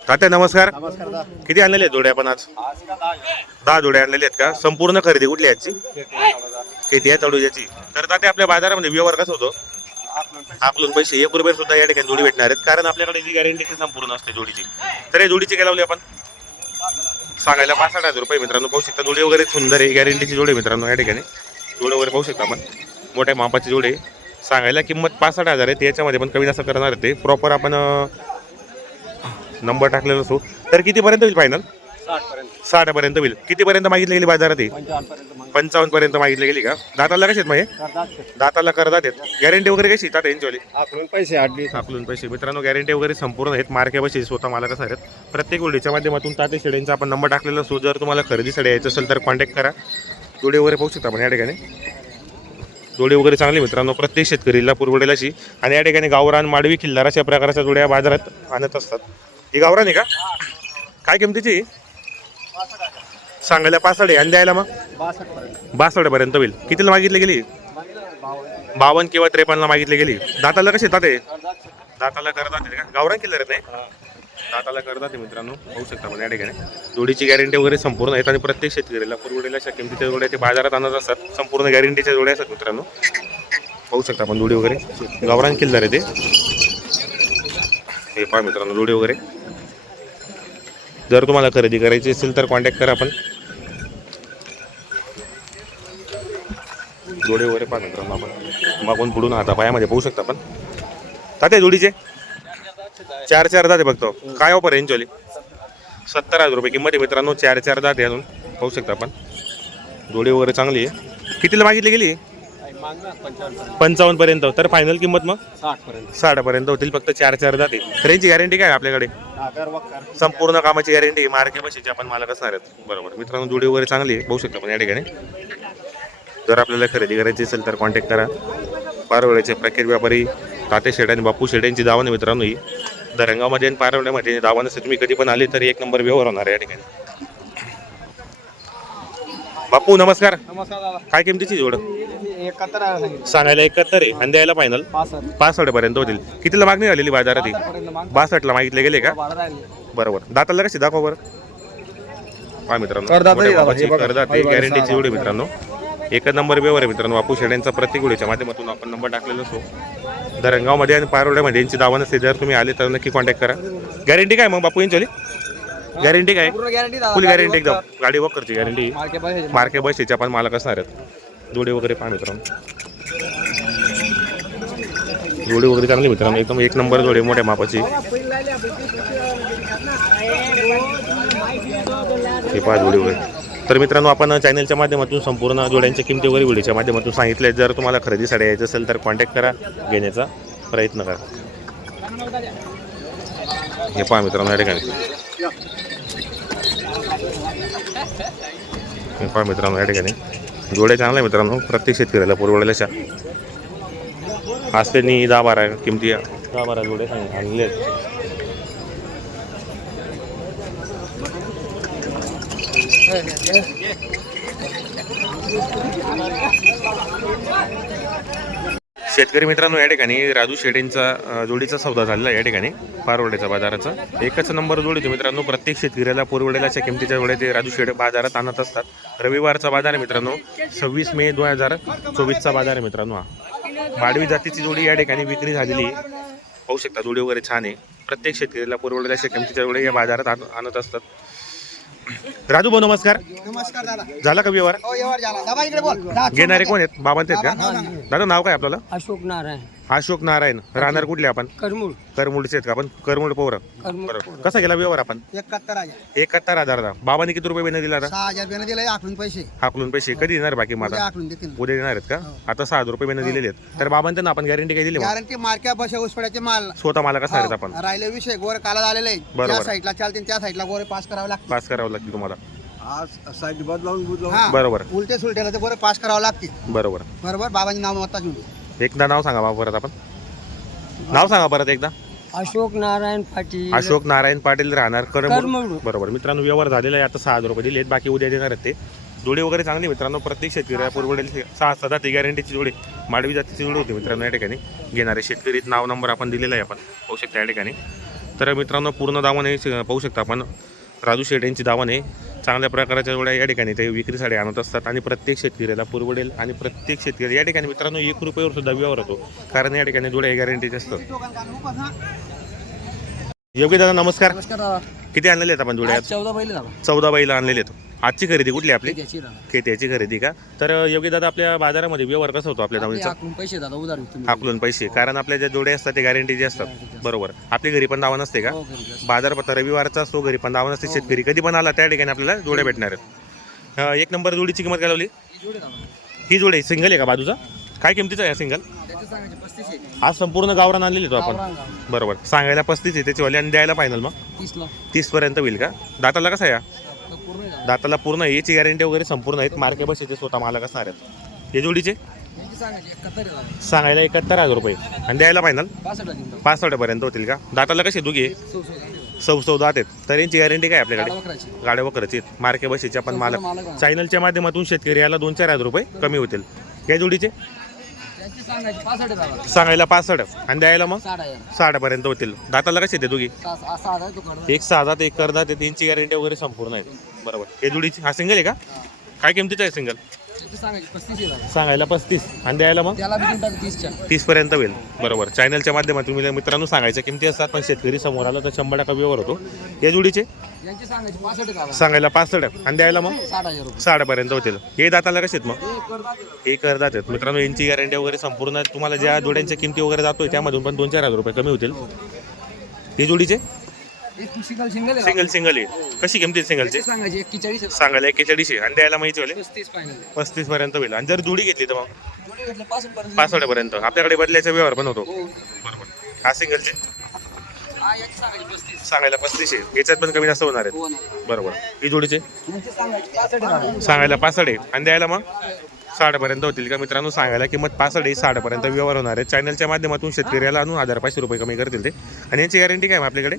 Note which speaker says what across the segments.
Speaker 1: तात्या नमस्कार. किती आणलेले आहेत जोड्या आपण आज?
Speaker 2: दहा
Speaker 1: जोड्या? आणलेल्या आहेत का? संपूर्ण खरेदी कुठली याची किती आहे तळूजाची तर तात्या आपल्या बाजारामध्ये व्यवहार कसं होतो? आपलं पैसे. एक रुपये सुद्धा या ठिकाणी जोडी भेटणार आहेत. कारण आपल्याकडे जी गॅरंटी संपूर्ण असते जोडीची. तर या जोडीची काय लावली आपण? सांगायला पाच साठ हजार रुपये मित्रांनो पाहू शकता. जोडी वगैरे सुंदर आहे. गॅरंटीची जोडी मित्रांनो या ठिकाणी. जोडी वगैरे पाहू शकता आपण. मोठ्या मापाची जोडी. सांगायला किंमत पाच साठ हजार आहे. ते याच्यामध्ये पण कमी जास्त करणार आहे ते. प्रॉपर आपण नंबर टाकलेला असो. तर कितीपर्यंत होईल फायनल
Speaker 2: साठ पर्यंत
Speaker 1: साठ पर्यंत होईल. कितीपर्यंत मागितली गेली बाजारात ही?
Speaker 2: पंचावन्न पर्यंत
Speaker 1: मागितली गेली का? दाताला कशी आहेत?
Speaker 2: करतात
Speaker 1: दाताला करतात आहेत? गॅरंटी वगैरे कशी येतात यांच्यावाली
Speaker 2: आपण पैसे आडली
Speaker 1: आपलून पैसे. मित्रांनो गॅरंटी वगैरे संपूर्ण आहेत. मार्के पैसे स्वतः मला कसं आहेत. प्रत्येक व्हिडिओच्या माध्यमातून ताते शेड्यांचा आपण नंबर टाकलेला असो. जर तुम्हाला खरेदीसाठी यायचं असेल तर कॉन्टॅक्ट करा. जोडी वगैरे पाहू शकता आपण या ठिकाणी. जोडी वगैरे चांगली मित्रांनो. प्रत्येक शेतकरीला पुरवडेल अशी आणि या ठिकाणी गावरान माडवी खिल्लार अशा प्रकारच्या जोड्या बाजारात आणत असतात. ही गावरान आहे का? काय किमतीची? सांगायला पाच साडे आणि द्यायला मग?
Speaker 2: बासष्ट पर्यंत
Speaker 1: होईल. कितीला मागितली गेली?
Speaker 2: बावन्न
Speaker 1: किंवा त्रेपन्नला मागितली गेली. दाताला कशी येतात दाताला करतात हे का? गावरान किल्लर रे दाताला करतात हे मित्रांनो. होऊ शकता पण या ठिकाणी. जोडीची गॅरंटी वगैरे संपूर्ण आहेत आणि प्रत्येक शेतकऱ्याला पुरवडेल्या अशा किमतीच्या जोड्या ते बाजारात आणत असतात. संपूर्ण गॅरंटीच्या जोड्या असतात मित्रांनो. पाहू शकता आपण जोडी वगैरे. गावरान किल्लर आहे ते. हे पहा मित्रांनो जोडी वगैरे. जर तुम्हाला खरेदी करायची असेल तर कॉन्टॅक्ट करा आपण. जोडे वगैरे पहा मित्रांनो आपण. मागून पुढून हाता पायामध्ये पाहू शकता आपण. ताते जोडीचे? चार चार दाते बघतो काय ऑफर आहे यांच्यावाली? सत्तर हजार रुपये किंमत आहे मित्रांनो. चार चार दाते अजून. पाहू शकता आपण. जोडी वगैरे चांगली आहे. कितीला मागितली गेली?
Speaker 2: आहे पंचावन्न पर्यंत.
Speaker 1: तर फायनल किंमत मग?
Speaker 2: साठ पर्यंत.
Speaker 1: होतील. फक्त चार चार दाते तर यांची गॅरंटी काय आपल्याकडे? संपूर्ण कामाची गॅरंटी मार्के बशीची आपण मालक असणार आहेत. बरोबर. मित्रांनो जोडी वगैरे चांगली आहे. पाहू शकता आपण या ठिकाणी. जर आपल्याला खरेदी करायची असेल तर कॉन्टॅक्ट करा. पारवड्याचे प्रख्यात व्यापारी ताते शेड आणि बापू शेड यांची दावा मित्रांनो ही. दरंगामध्ये आणि पारवड्यामध्ये दावा नसेल तुम्ही कधी पण आले तर एक नंबर व्यवहार होणार आहे या ठिकाणी. बापू नमस्कार.
Speaker 2: नमस्कार
Speaker 1: काय किमतीची जोड?
Speaker 2: एकाहत्तर आहे सांगितलं
Speaker 1: सांगायला एकाहत्तर आहे. आणि द्यायला फायनल
Speaker 2: पासष्ट
Speaker 1: पासष्ट पर्यंत होतील. कितीला मागणी झालेली बाजारात ही?
Speaker 2: पर्यंत माग
Speaker 1: बासष्टला मागितले गेले का?
Speaker 2: राहिले
Speaker 1: बरोबर. दाताला कशी दाखवा बरं? हा मित्रांनो
Speaker 2: करदाते
Speaker 1: मोठ्या
Speaker 2: दादा,
Speaker 1: बाबाची
Speaker 2: हे बघा.
Speaker 1: करदाते गॅरंटीची एवढी मित्रांनो. एकच नंबर व्यवहार आहे मित्रांनो बापू शेड्यांचा प्रत्येक व्हिडिओच्या माध्यमातून आपण नंबर टाकलेला असो धरणगावमध्ये आणि पारोड्यामध्ये यांची दावा नसते जर तुम्ही आले तर नक्की कॉन्टॅक्ट करा. गॅरंटी काय मग बापू यांची गॅरंटी काय
Speaker 2: पूर्ण गॅरंटी
Speaker 1: फुल गॅरंटी एकदम. गाडी वॉकरची गॅरंटी
Speaker 2: मार्के पैसे
Speaker 1: मार्के बसेच्या पण मालक असणार आहेत. जोडे वगैरे पहा मित्रांनो. जोडी वगैरे चांगली मित्रांनो. एकदम एक नंबर जोडे मोठ्या मापाची. हे पहा जोडी वगैरे. तर मित्रांनो आपण चॅनलच्या माध्यमातून संपूर्ण जोड्यांच्या किमती वगैरे व्हिडिओच्या माध्यमातून सांगितले. जर तुम्हाला खरेदीसाठी यायचं असेल तर कॉन्टॅक्ट करा घेण्याचा प्रयत्न करा. हे पहा मित्रांनो या ठिकाणी. हे पहा मित्रांनो या ठिकाणी. जोड्या चांगल्या आहे मित्रांनो प्रत्येक शेतकऱ्याला पुरवडेल अशा आज त्यांनी दहा बारा किमती दहा बारा जोड्या सांग आणले आहेत शेतकरी मित्रांनो या ठिकाणी राजू शेडेंचा जोडीचा सौदा झालेला या ठिकाणी पारवड्याचा बाजाराचा. एकच नंबर जोडीतो मित्रांनो प्रत्येक शेतकऱ्याला पुरवडेलाच्या किमतीच्या जोड्या ते राजू शेडे बाजारात आणत असतात. रविवारचा बाजार आहे मित्रांनो सव्वीस मे दोन हजार चोवीसचा बाजार आहे मित्रांनो हा. माडवी जातीची जोडी या ठिकाणी विक्री झालेली पाहू शकता जोडी वगैरे छान आहे. प्रत्येक शेतकऱ्याला पुरवडेलाच्या किमतीच्या जोड्या या बाजारात आण- आणत असतात. राजू भाऊ नमस्कार.
Speaker 2: नमस्कार दादा.
Speaker 1: झाला का व्यवहार?
Speaker 2: हो व्यवहार झाला. दादा इकडे बोल. दा-
Speaker 1: घेणारे कोण आहेत? बाबांत आहेत का? दादा नाव काय आपल्याला?
Speaker 3: अशोक नारायण.
Speaker 1: अशोक नारायण राहणार कुठले आपण?
Speaker 3: करमूळ.
Speaker 1: करमुडचे आहेत का आपण? करमुड पोरं.
Speaker 3: करमूळ
Speaker 1: बरोबर. कसा गेला व्यवहार आपण?
Speaker 2: एकाहत्तर हजार.
Speaker 1: एकाहत्तर हजार बाबाने किती रुपये बेने दिला आता
Speaker 2: सहा हजार रुपयाने दिले आखून पैसे.
Speaker 1: हाकलून पैसे. कधी देणार बाकी मग
Speaker 2: उद्या आखून
Speaker 1: देणार आहेत का? आता सहा हजार रुपये बेने दिलेले आहेत. तर बाबांना आपण गॅरंटी काय दिली मग?
Speaker 2: गॅरंटी मार्क्या बशा उसपड्याचे माल.
Speaker 1: स्वतः मला कसं आहेत आपण.
Speaker 2: राहिले विषय गोर काला झालेले.
Speaker 1: बरोबर.
Speaker 2: त्या साईडला चालते त्या साईडला गोरे पास करावं लागते
Speaker 1: पास करावं लागते तुम्हाला.
Speaker 2: आज साईड बदलावून हा.
Speaker 1: बरोबर.
Speaker 2: उलटे सुलटेला ते गोरे पास करावं लागते
Speaker 1: बरोबर.
Speaker 2: बरोबर? बाबांचे नाव मत्ता घेऊन
Speaker 1: एकदा नाव सांगा बाबा परत आपण. नाव सांगा परत एकदा.
Speaker 3: अशोक नारायण पाटील.
Speaker 1: अशोक नारायण पाटील राहणार
Speaker 3: करमूळ
Speaker 1: बरोबर. मित्रांनो व्यवहार झालेला आहे. आता सहा हजार रुपये दिले आहेत बाकी उद्या देणार आहेत ते. जोडी वगैरे चांगली मित्रांनो. प्रत्येक शेतकऱ्या पुरवडेल. सहा सहा ती गॅरंटीची जोडी. माडवी जातीची जोडी होती मित्रांनो या ठिकाणी. घेणारे शेतकरी नाव नंबर आपण दिलेला आहे आपण. पाहू शकता या ठिकाणी. तर मित्रांनो पूर्ण दावण हे पाहू शकता आपण. राजू शेठ यांची दावण आहे. चांगल्या प्रकारच्या जोड्या या ठिकाणी ते विक्रीसाठी आणत असतात आणि प्रत्येक शेतकऱ्याला पुरवडेल आणि प्रत्येक शेतकरी या ठिकाणी मित्रांनो एक रुपयावर सुद्धा व्यवहार होतो. कारण या ठिकाणी जोड्या गॅरंटीचे असतात. योगी दादा नमस्कार. किती आणलेले आहेत आपण जोड्या?
Speaker 3: चौदा बैल
Speaker 1: चौदा बैला आणलेले आहेत. आजची खरेदी कुठली आपली?
Speaker 3: त्याची दादा.
Speaker 1: खेत्याची खरेदी का? तर योगी दादा आपल्या बाजारामध्ये व्यवहार कसा होतो आपल्या
Speaker 3: आपले
Speaker 1: दावणीचा?
Speaker 3: पैसे दादा उधार
Speaker 1: हाकलून पैसे. कारण आपल्या ज्या जोड्या असतात ते गॅरंटीचे असतात. बरोबर. आपली घरी पण दावा नसते का?
Speaker 3: हो घरी जा.
Speaker 1: बाजार पत्ता रविवारचा असतो घरी पण दावा नसते शेतकरी कधी पण आला त्या ठिकाणी आपल्याला जोड्या भेटणार आहेत. अं, एक नंबर जोडीची किंमत काय लावली?
Speaker 3: ही जोडी दादा.
Speaker 1: ही जोडी सिंगल आहे का बाजूचा? काय किमतीचा आहे सिंगल?
Speaker 3: त्याचे सांगायचे पस्तीस आहे.
Speaker 1: आज संपूर्ण गावरान आणलेली तो आपण.
Speaker 3: गावरान गाव.
Speaker 1: बरोबर. सांगायला पस्तीस आहे त्याची वाली आणि द्यायला फायनल मग?
Speaker 3: तीस ला
Speaker 1: तीस पर्यंत होईल का? दाताला कसं आहे या? दाताला पूर्ण. याची गॅरंटी वगैरे संपूर्ण आहेत. मार्के बस याचे स्वतः मालक असणार आहेत. हे जोडीचे? सांगायला एकाहत्तर हजार रुपये. आणि द्यायला फायनल. पाच पर्यंत होतील का? दाताला कसे दोघे?
Speaker 3: सौ सौ
Speaker 1: दात आहेत. तर यांची गॅरंटी काय आपल्याकडे. गाड्या वगैरेची मार्के बशीचे आपण मालक. चॅनलच्या माध्यमातून शेतकरी याला दोन चार हजार रुपये कमी होतील. या जोडीचे? सांगायला पासष्ट. आणि द्यायला मग? साठापर्यंत होतील. दाताला कसे येते दोघी. एक सहा दात एक करदात त्यांची गॅरंटी वगैरे संपूर्ण आहे बरोबर. हे जोडीची हा सिंगल आहे का? काय किमतीचा आहे सिंगल सांगायला पस्तीस. आणि द्यायला मग? तीस पर्यंत होईल. बरोबर. चॅनलच्या माध्यमातून मी मित्रांनो सांगायच्या किमती असतात पण शेतकरी समोर आला तर शंभर टक्का व्यवहार होतो. या जोडीचे?
Speaker 3: यांचे सांगायचे पासष्ट.
Speaker 1: सांगायला आणि द्यायला मग? साठापर्यंत होतील. हे दाताला कसे आहेत मग?
Speaker 3: हे
Speaker 1: करदात आहेत. मित्रांनो यांची गॅरंटी वगैरे संपूर्ण तुम्हाला ज्या जोड्यांच्या किमती वगैरे जातोय त्यामधून पण दोन चार हजार रुपये कमी होतील. हे जोडीचे?
Speaker 3: एक सिंगल सिंगल आहे.
Speaker 1: सिंगल सिंगल आहे. कशी किमती आहे सिंगलचे
Speaker 3: सांगायचे एक्केचाळीस आहे.
Speaker 1: सांगायला एक्केचाळीसशे आणि द्यायला माहिती वाले?
Speaker 3: पस्तीस फायनल आहे.
Speaker 1: पस्तीस पर्यंत होईल. आणि जर जोडी घेतली तर मग?
Speaker 3: जोडी घेतले पासष्ट पर्यंत
Speaker 1: आपल्याकडे बदलायचा व्यवहार पण होतो.
Speaker 3: हो.
Speaker 1: बरोबर. हा सिंगलचे
Speaker 3: हा याचे सांगायचे पस्तीस.
Speaker 1: सांगायला पस्तीसशे याच्यात पण कमी जास्त होणार आहेत.
Speaker 3: हो ना
Speaker 1: बरोबर. ही जोडीचे?
Speaker 3: यांचे सांगायचे पासष्ट आहे दादा.
Speaker 1: सांगायला पासष्ट आहे. आणि द्यायला मग? साठपर्यंत होतील का? मित्रांनो सांगायला किंमत पासष्ट आहे साठपर्यंत व्यवहार होणार आहे. चॅनलच्या माध्यमातून शेतकऱ्याला आणून हजार पाचशे रुपये कमी करतील ते. आणि यांची गॅरंटी काय मग आपल्याकडे.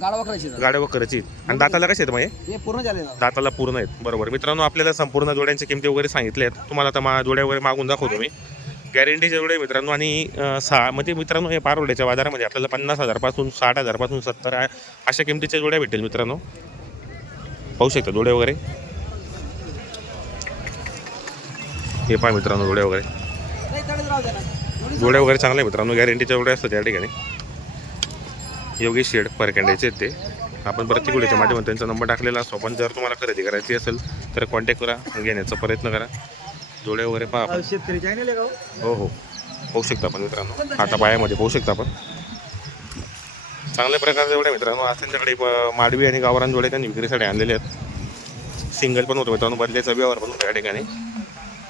Speaker 1: गाड्या वगैरेची आणि दाताला कसे आहेत
Speaker 3: पूर्ण
Speaker 1: दाताला पूर्ण आहेत. बरोबर. मित्रांनो आपल्याला संपूर्ण जोड्यांच्या किमती वगैरे सांगितल्या आहेत. तुम्हाला आता मा जोड्या वगैरे मागून दाखवतो मी. गॅरंटीचे जोडे मित्रांनो आणि सहा. म्हणजे मित्रांनो हे पारोड्याच्या बाजारामध्ये आपल्याला पन्नास हजारपासून साठ हजारपासून सत्तर अशा किमतीच्या जोड्या भेटेल मित्रांनो. पाहू शकता जोड्या वगैरे? हे पहा मित्रांनो जोड्या वगैरे.
Speaker 3: नाही,
Speaker 1: जोड्या वगैरे चांगल्या आहे मित्रांनो गॅरंटीच्या जोड्या असतात त्या ठिकाणी. योगेश शेड परकंड्याचे आहेत ते. आपण प्रत्येक व्हिडिओच्या माध्यमातून त्यांचा नंबर टाकलेला असतो. पण जर तुम्हाला खरेदी करायची असेल तर कॉन्टॅक्ट करा घेण्याचा प्रयत्न करा. जोड्या वगैरे पहा आपण.
Speaker 3: हो?
Speaker 1: हो. पाहू शकता आपण मित्रांनो. आता पायामध्ये पाहू शकता आपण. चांगल्या प्रकारचे जोड्या मित्रांनो. आज त्यांच्याकडे माडवी आणि गावरान जोड्या त्यांनी विक्रीसाठी आणलेले आहेत. सिंगल पण होतो मित्रांनो. बदल्याचा व्यवहार पण होतो या ठिकाणी.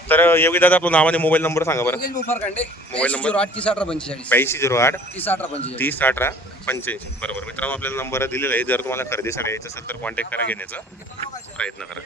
Speaker 1: तर योगी दादा आपलं नाव आणि मोबाईल नंबर सांगा बरं. Mobile number?
Speaker 3: आठ तीस अठरा पंचेचाळीस.
Speaker 1: ब्याऐंशी झिरो आठ
Speaker 3: तीस अठरा पंचेचाळीस.
Speaker 1: तीस अठरा पंच्याऐंशी बरोबर. मित्रांनो आपल्याला नंबर दिलेला आहे. जर तुम्हाला खरेदीसाठी यायचं असेल तर कॉन्टॅक्ट करा घेण्याचा प्रयत्न करा.